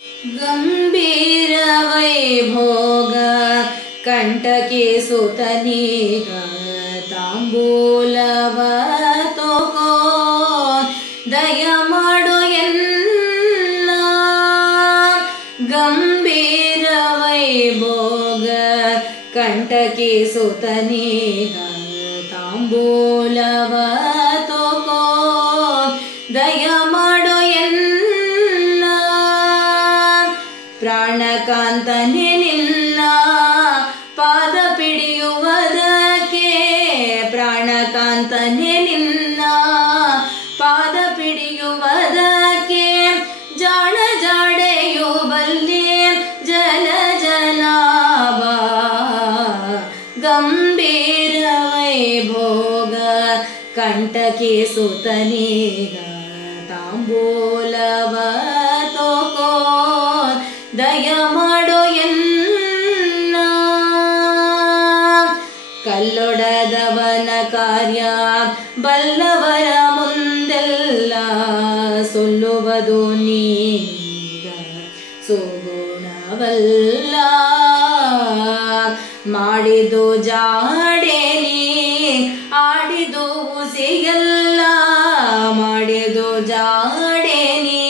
ಗಂಭೀರ ವೈಭೋಗ ಕಂಟಕಿಸುತ್ತನೀಗ ತಾಂಬೂಲವ ತಗೋ ದಯ ಮಾಡು ಎನ್ನ. ಗಂಭೀರ ವೈಭೋಗ ಕಂಟಕಿಸುತ್ತನೀಗ ತಾಂಬೂಲವ ತಗೋ ದಯ ಮಾಡು ಎನ್ನ. ಪ್ರಾಣಕಾಂತನೇ ನಿನ್ನ ಪಾದ ಪಿಡಿಯುವುದಕ್ಕೆ, ಪ್ರಾಣಕಾಂತನೇ ನಿನ್ನ ಪಾದ ಪಿಡಿಯುವುದಕ್ಕೆ ಜಾಣ ಜಾಡೆಯು ಬಲ್ಲಿ ಜನ ಜನಾಭ. ಗಂಭೀರ ವೈಭೋಗ ಕಂಟಕಿಸುತ್ತನೀಗ ತಾಂಬೂಲವ ತಗೋ ದಯ ಮಾಡು ಎನ್ನ. ಕಲ್ಲೊಡದವನ ಕಾರ್ಯ ಬಲ್ಲವರ ಮುಂದೆಲ್ಲ ಸೊಲ್ಲುವುದು ನೀಗ ಸುಗುಣವಲ್ಲ. ಮಾಡಿದು ಜಾಡೇನಿ ಆಡಿದು ಉಸಿಯಲ್ಲ, ಮಾಡಿದು ಜಾಡೇನಿ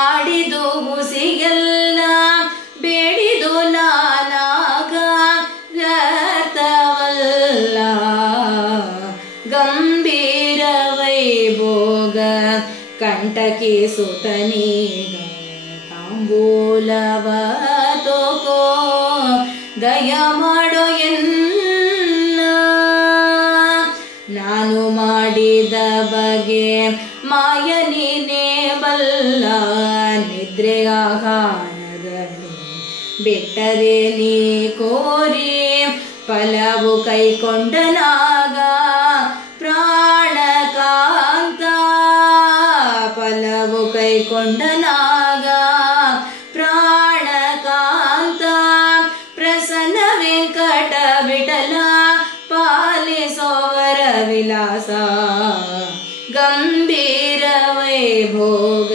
ಆಡಿದು ಉಸಿಯಲ್ಲ. ಬೇಡಿದು ನಾನಾಗ ಗತವಲ್ಲ. ಗಂಭೀರ ವೈಭೋಗ ಕಂಟಕಿಸುತ್ತನೀಗ ತಾಂಬೂಲವ ತಗೋ ದಯ ಮಾಡು ಎನ್ನ. ನಾನು ಮಾಡಿದ ಬಗೆ ಮಾಯ ನೀನೇ ಬಲ್ಲ. ನಿದ್ರೆ ಆಹಾರಗಳು ಬಿಟ್ಟರೆ ನೀ ಕೋರಿ ಫಲವು ಕೈಕೊಂಡನಾಗ ಪ್ರಾಣಕಾಂತ. ಫಲವು ಕೈಕೊಂಡನಾಗ ಪ್ರಾಣಕಾಂತ. ಪ್ರಸನ್ನ ವೆಂಕಟ ವಿಠಲ ಪಾಲಿಸೋವರ ವಿಲಾಸ. ಗಂಭೀರ ವೈಭೋಗ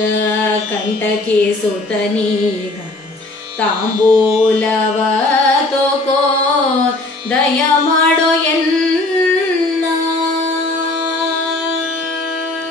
ಕಂಟಕಿಸುತ್ತನೀಗ ತಾಂಬೂಲವ ತಗೋ ದಯ ಮಾಡು ಎನ್ನ.